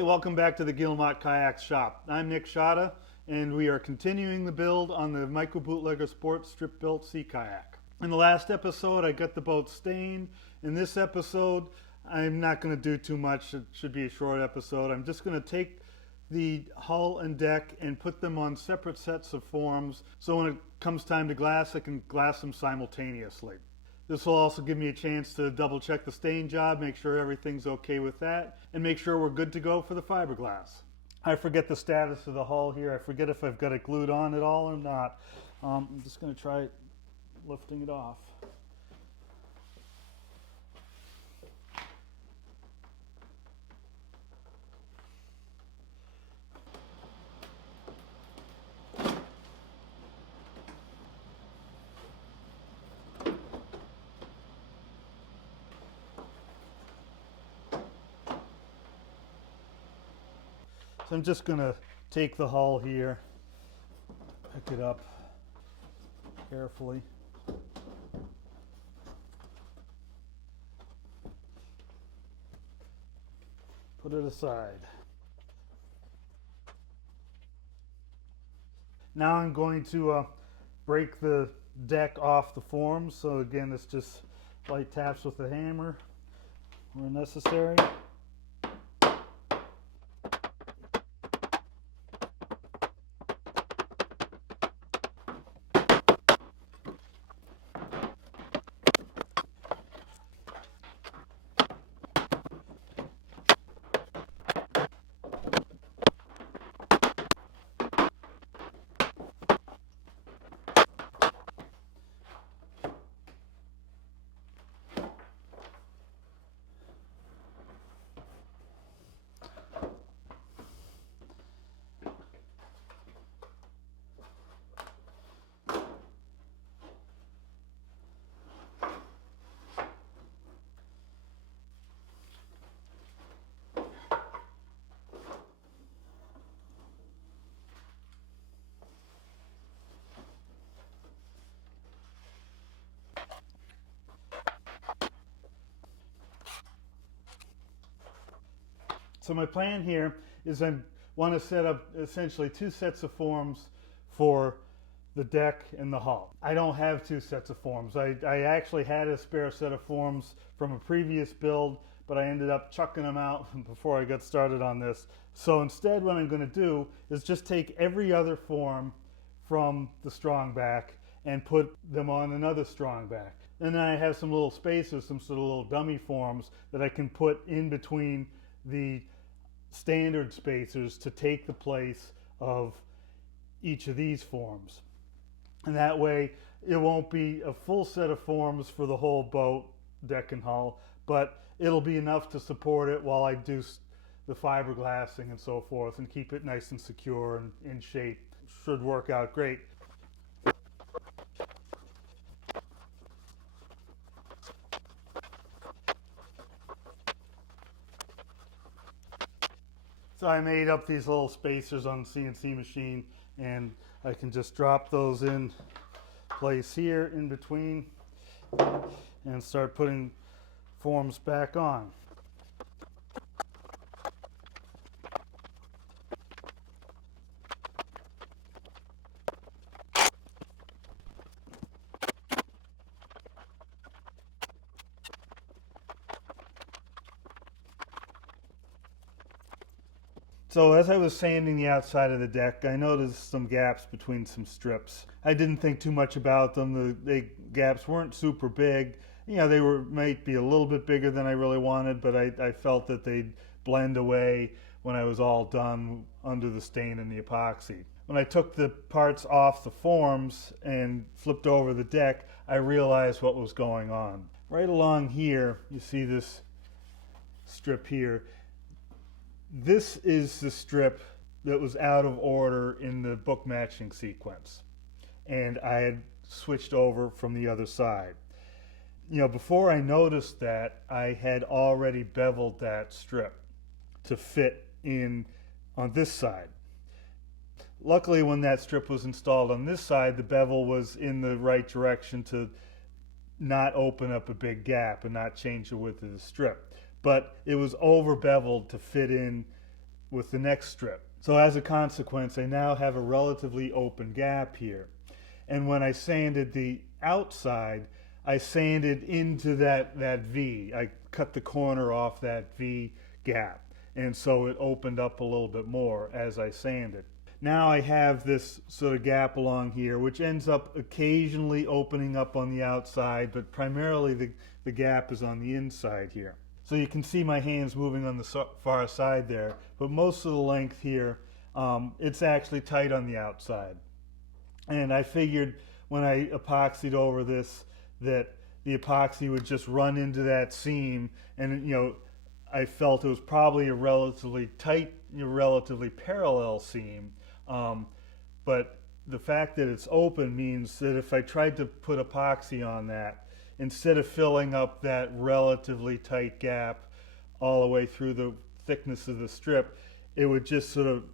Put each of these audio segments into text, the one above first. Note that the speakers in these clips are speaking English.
Hey, welcome back to the Guillemot Kayak Shop. I'm Nick Schade, and we are continuing the build on the microBootlegger Sports Strip-Built Sea Kayak. In the last episode, I got the boat stained. In this episode, I'm not going to do too much. It should be a short episode. I'm just going to take the hull and deck and put them on separate sets of forms, so when it comes time to glass, I can glass them simultaneously. This will also give me a chance to double check the stain job, make sure everything's okay with that, and make sure we're good to go for the fiberglass. I forget the status of the hull here. I forget if I've got it glued on at all or not. I'm just going to try lifting it off. So I'm just going to take the hull here, pick it up carefully. Put it aside. Now I'm going to break the deck off the forms. So again, it's just light taps with the hammer where necessary. So my plan here is I want to set up essentially two sets of forms for the deck and the hull. I don't have two sets of forms. I actually had a spare set of forms from a previous build, but I ended up chucking them out before I got started on this. So instead what I'm going to do is just take every other form from the strong back and put them on another strong back. And then I have some little spacers, some sort of little dummy forms that I can put in between the standard spacers to take the place of each of these forms. And that way it won't be a full set of forms for the whole boat, deck and hull, but it'll be enough to support it while I do the fiberglassing and so forth and keep it nice and secure and in shape. Should work out great. So I made up these little spacers on the CNC machine, and I can just drop those in place here in between and start putting forms back on. So as I was sanding the outside of the deck, I noticed some gaps between some strips. I didn't think too much about them. The gaps weren't super big. You know, they might be a little bit bigger than I really wanted, but I felt that they'd blend away when I was all done under the stain and the epoxy. When I took the parts off the forms and flipped over the deck, I realized what was going on. Right along here, you see this strip here. This is the strip that was out of order in the book matching sequence, and I had switched over from the other side. You know, before I noticed that, I had already beveled that strip to fit in on this side. Luckily, when that strip was installed on this side, the bevel was in the right direction to not open up a big gap and not change the width of the strip. But it was over beveled to fit in with the next strip. So as a consequence, I now have a relatively open gap here. And when I sanded the outside, I sanded into that V. I cut the corner off that V gap. And so it opened up a little bit more as I sanded. Now I have this sort of gap along here, which ends up occasionally opening up on the outside, but primarily the gap is on the inside here. So you can see my hands moving on the far side there, but most of the length here, it's actually tight on the outside. And I figured when I epoxied over this that the epoxy would just run into that seam, and I felt it was probably a relatively tight, relatively parallel seam. But the fact that it's open means that if I tried to put epoxy on that, instead of filling up that relatively tight gap all the way through the thickness of the strip, it would just sort of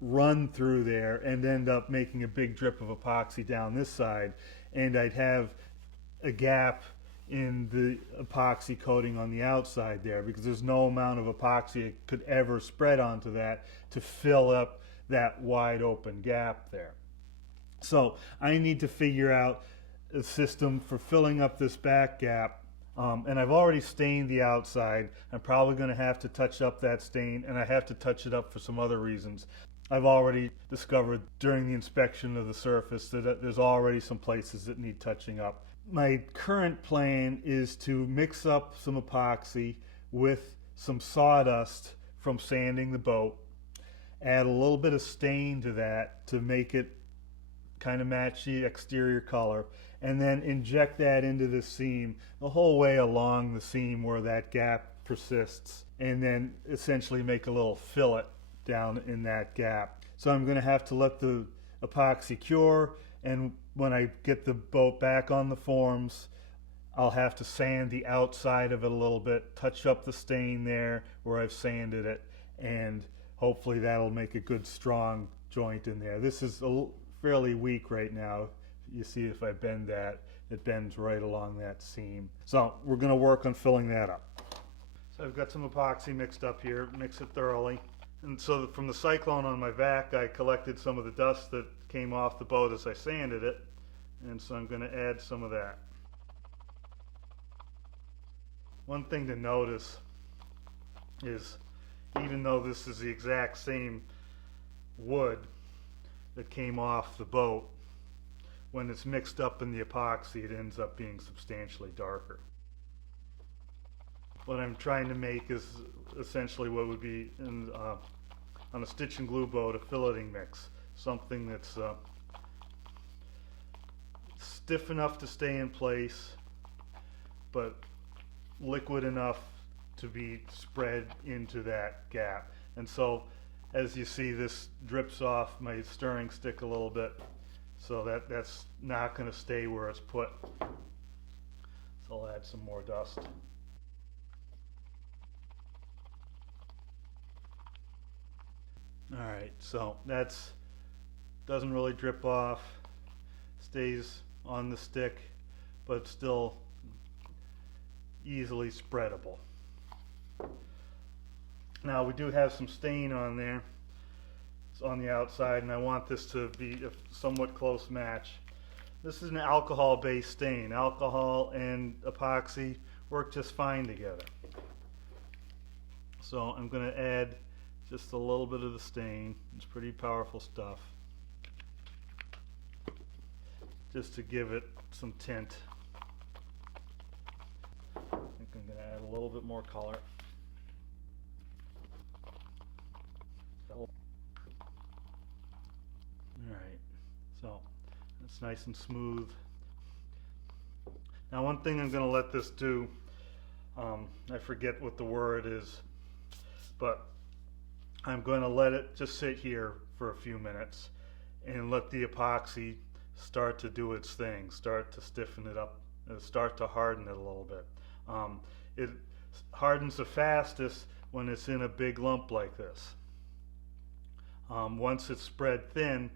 run through there and end up making a big drip of epoxy down this side, and I'd have a gap in the epoxy coating on the outside there, because there's no amount of epoxy that could ever spread onto that to fill up that wide open gap there. So I need to figure out a system for filling up this back gap, and I've already stained the outside. I'm probably going to have to touch up that stain, and I have to touch it up for some other reasons. I've already discovered during the inspection of the surface that there's already some places that need touching up. My current plan is to mix up some epoxy with some sawdust from sanding the boat, add a little bit of stain to that to make it kind of match the exterior color, and then inject that into the seam the whole way along the seam where that gap persists, and then essentially make a little fillet down in that gap. So I'm going to have to let the epoxy cure, and when I get the boat back on the forms, I'll have to sand the outside of it a little bit, touch up the stain there where I've sanded it, and hopefully that'll make a good strong joint in there. This is fairly weak right now. You see if I bend that, it bends right along that seam. So we're going to work on filling that up. So I've got some epoxy mixed up here, mix it thoroughly. And so from the cyclone on my vac, I collected some of the dust that came off the boat as I sanded it, and so I'm going to add some of that. One thing to notice is, even though this is the exact same wood that came off the boat, when it's mixed up in the epoxy, it ends up being substantially darker. What I'm trying to make is essentially what would be on a stitch and glue boat, a filleting mix, something that's stiff enough to stay in place, but liquid enough to be spread into that gap. And so as you see, this drips off my stirring stick a little bit, so that's not going to stay where it's put. So I'll add some more dust. Alright, so that's doesn't really drip off, stays on the stick, but still easily spreadable. Now we do have some stain on there. It's on the outside, and I want this to be a somewhat close match. This is an alcohol-based stain. Alcohol and epoxy work just fine together. So I'm going to add just a little bit of the stain. It's pretty powerful stuff, just to give it some tint. I think I'm going to add a little bit more color. Alright, so it's nice and smooth. Now one thing I'm going to let this do, I forget what the word is, but I'm going to let it just sit here for a few minutes and let the epoxy start to do its thing, start to stiffen it up, start to harden it a little bit. It hardens the fastest when it's in a big lump like this. Once it's spread thin,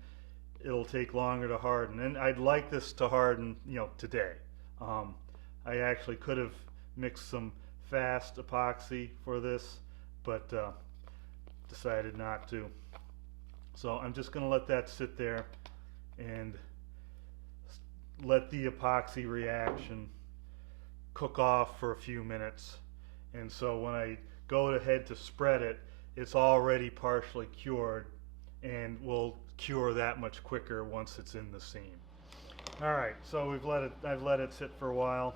it'll take longer to harden, and I'd like this to harden, today. I actually could have mixed some fast epoxy for this, but decided not to. So I'm just going to let that sit there and let the epoxy reaction cook off for a few minutes. And so when I go ahead to spread it, it's already partially cured and will cure that much quicker once it's in the seam. Alright, so I've let it sit for a while.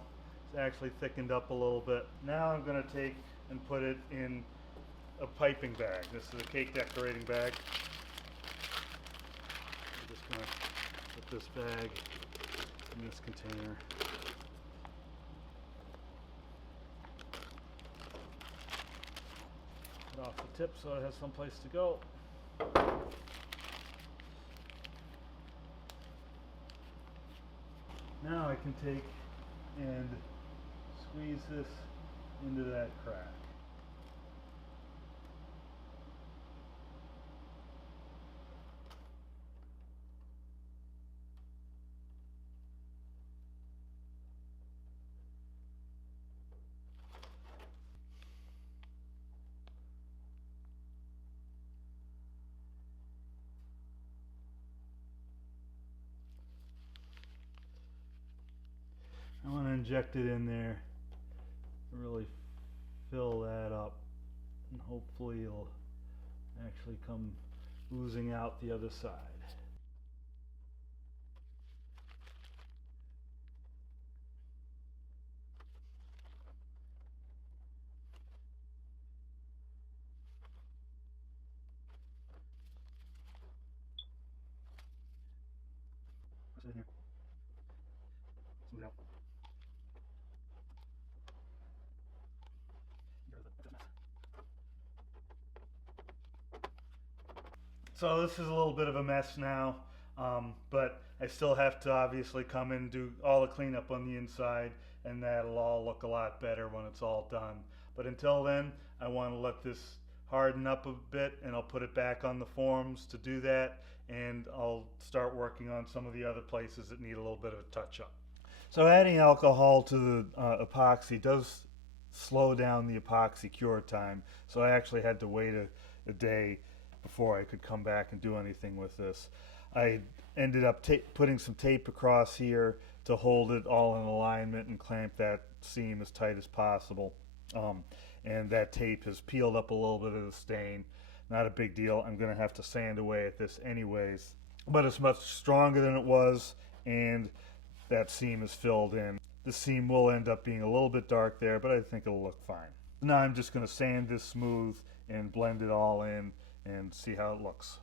It's actually thickened up a little bit. Now I'm going to take and put it in a piping bag. This is a cake decorating bag. I'm just going to put this bag in this container. Cut off the tip so it has some place to go. Now I can take and squeeze this into that crack. I want to inject it in there, really fill that up, and hopefully it'll actually come oozing out the other side. What's in here? Smooth out. So this is a little bit of a mess now, but I still have to obviously come in and do all the cleanup on the inside, and that'll all look a lot better when it's all done. But until then, I want to let this harden up a bit, and I'll put it back on the forms to do that, and I'll start working on some of the other places that need a little bit of a touch-up. So adding alcohol to the epoxy does slow down the epoxy cure time, so I actually had to wait a day before I could come back and do anything with this. I ended up putting some tape across here to hold it all in alignment and clamp that seam as tight as possible. And that tape has peeled up a little bit of the stain. Not a big deal. I'm going to have to sand away at this anyways. But it's much stronger than it was, and that seam is filled in. The seam will end up being a little bit dark there, but I think it'll look fine. Now I'm just going to sand this smooth and blend it all in and see how it looks.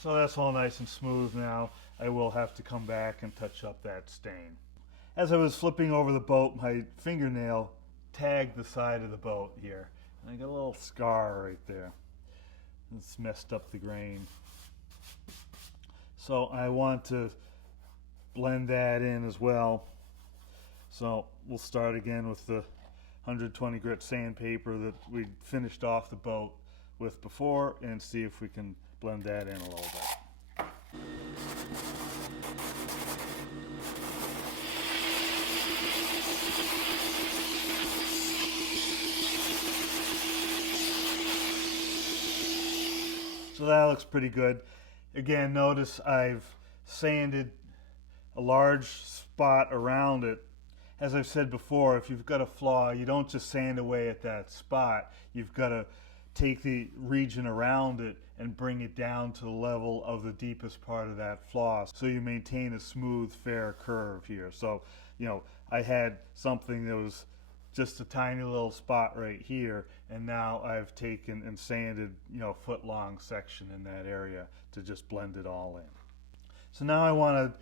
So that's all nice and smooth now. I will have to come back and touch up that stain. As I was flipping over the boat, my fingernail tagged the side of the boat here. And I got a little scar right there. It's messed up the grain. So I want to blend that in as well. So we'll start again with the 120 grit sandpaper that we finished off the boat with before, and see if we can blend that in a little bit. So that looks pretty good. Again, notice I've sanded a large spot around it. As I've said before, if you've got a flaw, you don't just sand away at that spot. You've got to take the region around it and bring it down to the level of the deepest part of that flaw, so you maintain a smooth, fair curve here. So, you know, I had something that was just a tiny little spot right here, and now I've taken and sanded, you know, a foot-long section in that area to just blend it all in. So now I want to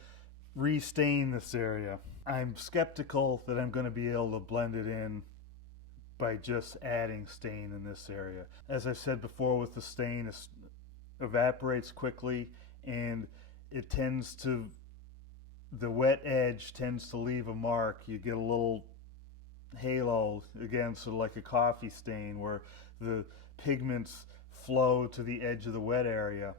restain this area. I'm skeptical that I'm going to be able to blend it in by just adding stain in this area. As I said before, with the stain, it evaporates quickly, and it tends to, the wet edge tends to leave a mark. You get a little halo, again, sort of like a coffee stain, where the pigments flow to the edge of the wet area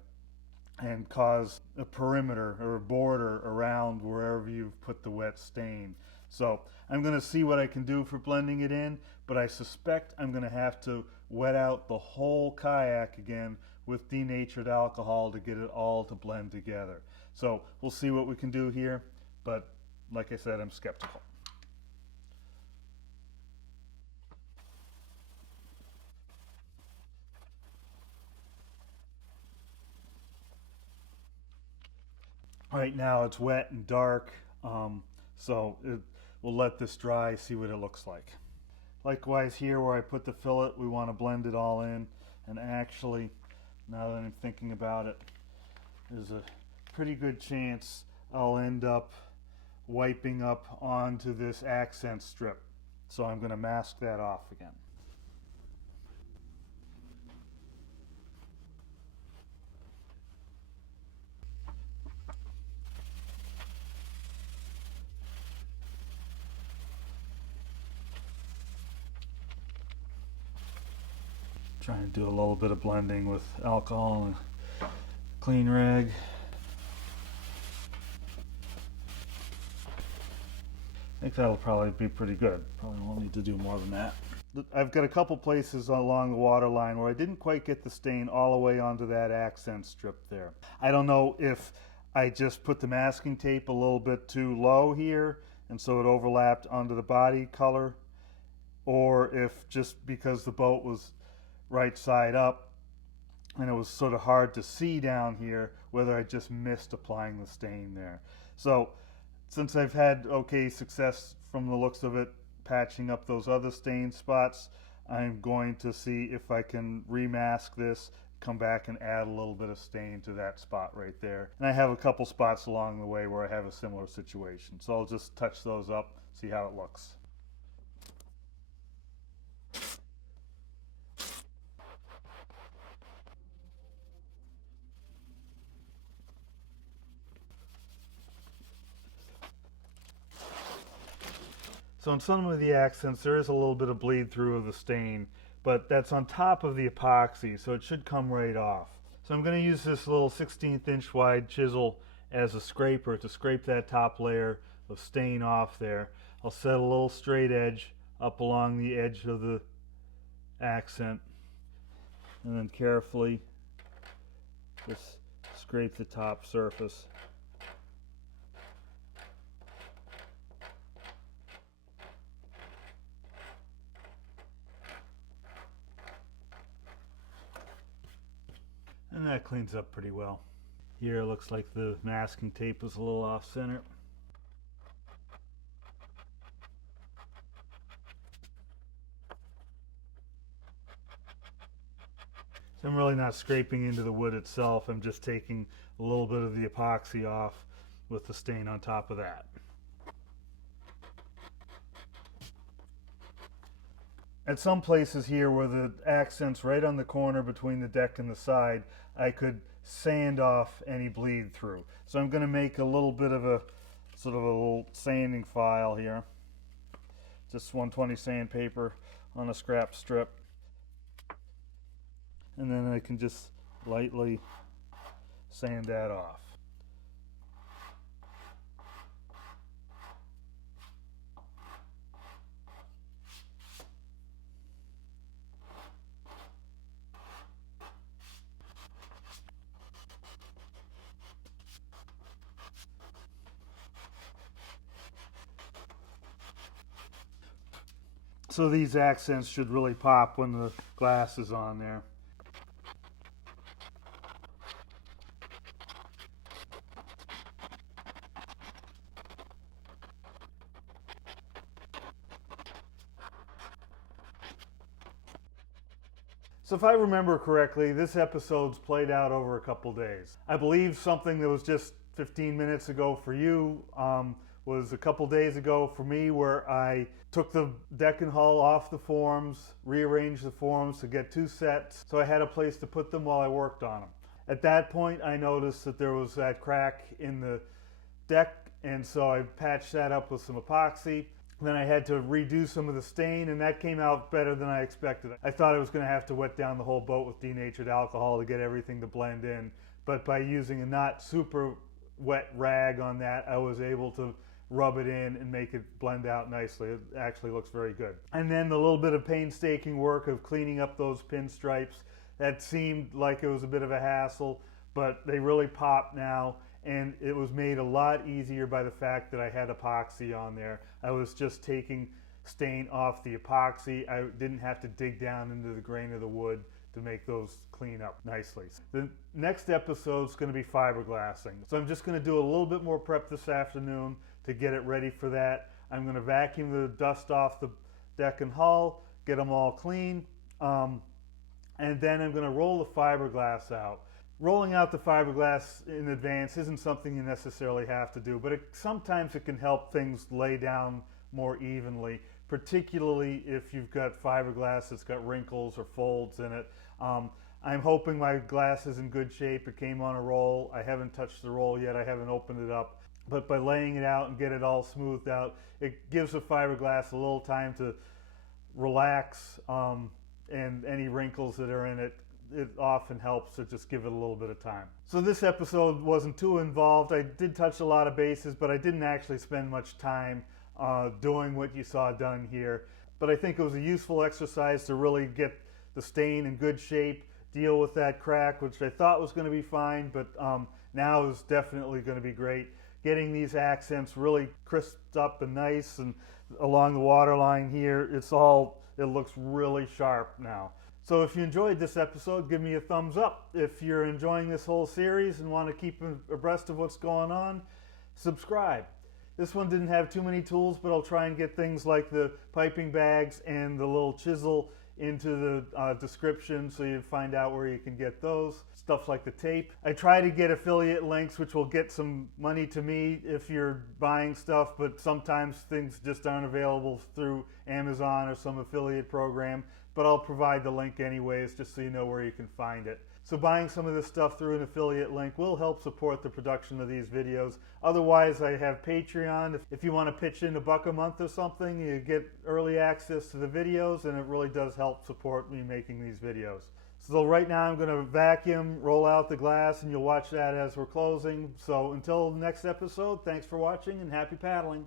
and cause a perimeter or a border around wherever you've put the wet stain. So I'm going to see what I can do for blending it in, but I suspect I'm going to have to wet out the whole kayak again with denatured alcohol to get it all to blend together. So we'll see what we can do here, but like I said, I'm skeptical. Right now it's wet and dark, so we'll let this dry, see what it looks like. Likewise here where I put the fillet, we want to blend it all in, and actually, now that I'm thinking about it, there's a pretty good chance I'll end up wiping up onto this accent strip. So I'm going to mask that off again. Try and do a little bit of blending with alcohol and clean rag. I think that'll probably be pretty good. Probably won't need to do more than that. I've got a couple places along the water line where I didn't quite get the stain all the way onto that accent strip there. I don't know if I just put the masking tape a little bit too low here and so it overlapped onto the body color, or if just because the boat was right side up and it was sort of hard to see down here, whether I just missed applying the stain there. So since I've had okay success from the looks of it patching up those other stain spots, I'm going to see if I can remask this, come back and add a little bit of stain to that spot right there. And I have a couple spots along the way where I have a similar situation, so I'll just touch those up, see how it looks. So in some of the accents there is a little bit of bleed through of the stain, but that's on top of the epoxy, so it should come right off. So I'm going to use this little 16th inch wide chisel as a scraper to scrape that top layer of stain off there. I'll set a little straight edge up along the edge of the accent and then carefully just scrape the top surface. And that cleans up pretty well. Here it looks like the masking tape is a little off center. So I'm really not scraping into the wood itself, I'm just taking a little bit of the epoxy off with the stain on top of that. At some places here where the accent's right on the corner between the deck and the side, I could sand off any bleed through. So I'm going to make a little bit of a sort of a little sanding file here. Just 120 sandpaper on a scrap strip. And then I can just lightly sand that off. So these accents should really pop when the glass is on there. So if I remember correctly, this episode's played out over a couple days. I believe something that was just 15 minutes ago for you was a couple days ago for me, where I took the deck and hull off the forms, rearranged the forms to get two sets, so I had a place to put them while I worked on them. At that point I noticed that there was that crack in the deck, and so I patched that up with some epoxy. Then I had to redo some of the stain, and that came out better than I expected. I thought I was going to have to wet down the whole boat with denatured alcohol to get everything to blend in, but by using a not super wet rag on that, I was able to rub it in and make it blend out nicely. It actually looks very good. And then the little bit of painstaking work of cleaning up those pinstripes, that seemed like it was a bit of a hassle, but they really pop now, and it was made a lot easier by the fact that I had epoxy on there. I was just taking stain off the epoxy. I didn't have to dig down into the grain of the wood to make those clean up nicely. The next episode is going to be fiberglassing. So I'm just going to do a little bit more prep this afternoon to get it ready for that. I'm going to vacuum the dust off the deck and hull, get them all clean, and then I'm going to roll the fiberglass out. Rolling out the fiberglass in advance isn't something you necessarily have to do, but sometimes it can help things lay down more evenly, particularly if you've got fiberglass that's got wrinkles or folds in it. I'm hoping my glass is in good shape. It came on a roll. I haven't touched the roll yet. I haven't opened it up. But by laying it out and get it all smoothed out, it gives the fiberglass a little time to relax, and any wrinkles that are in it, it often helps to just give it a little bit of time. So this episode wasn't too involved. I did touch a lot of bases, but I didn't actually spend much time doing what you saw done here. But I think it was a useful exercise to really get the stain in good shape, deal with that crack, which I thought was going to be fine, but now is definitely going to be great. Getting these accents really crisped up and nice, and along the water line here, it looks really sharp now. So if you enjoyed this episode, give me a thumbs up. If you're enjoying this whole series and want to keep abreast of what's going on, subscribe. This one didn't have too many tools, but I'll try and get things like the piping bags and the little chisel into the description, so you find out where you can get those. Stuff like the tape. I try to get affiliate links, which will get some money to me if you're buying stuff, but sometimes things just aren't available through Amazon or some affiliate program, but I'll provide the link anyways, just so you know where you can find it. So buying some of this stuff through an affiliate link will help support the production of these videos. Otherwise, I have Patreon. If you want to pitch in $1 a month or something, you get early access to the videos, and it really does help support me making these videos. So right now I'm going to vacuum, roll out the glass, and you'll watch that as we're closing. So until the next episode, thanks for watching and happy paddling.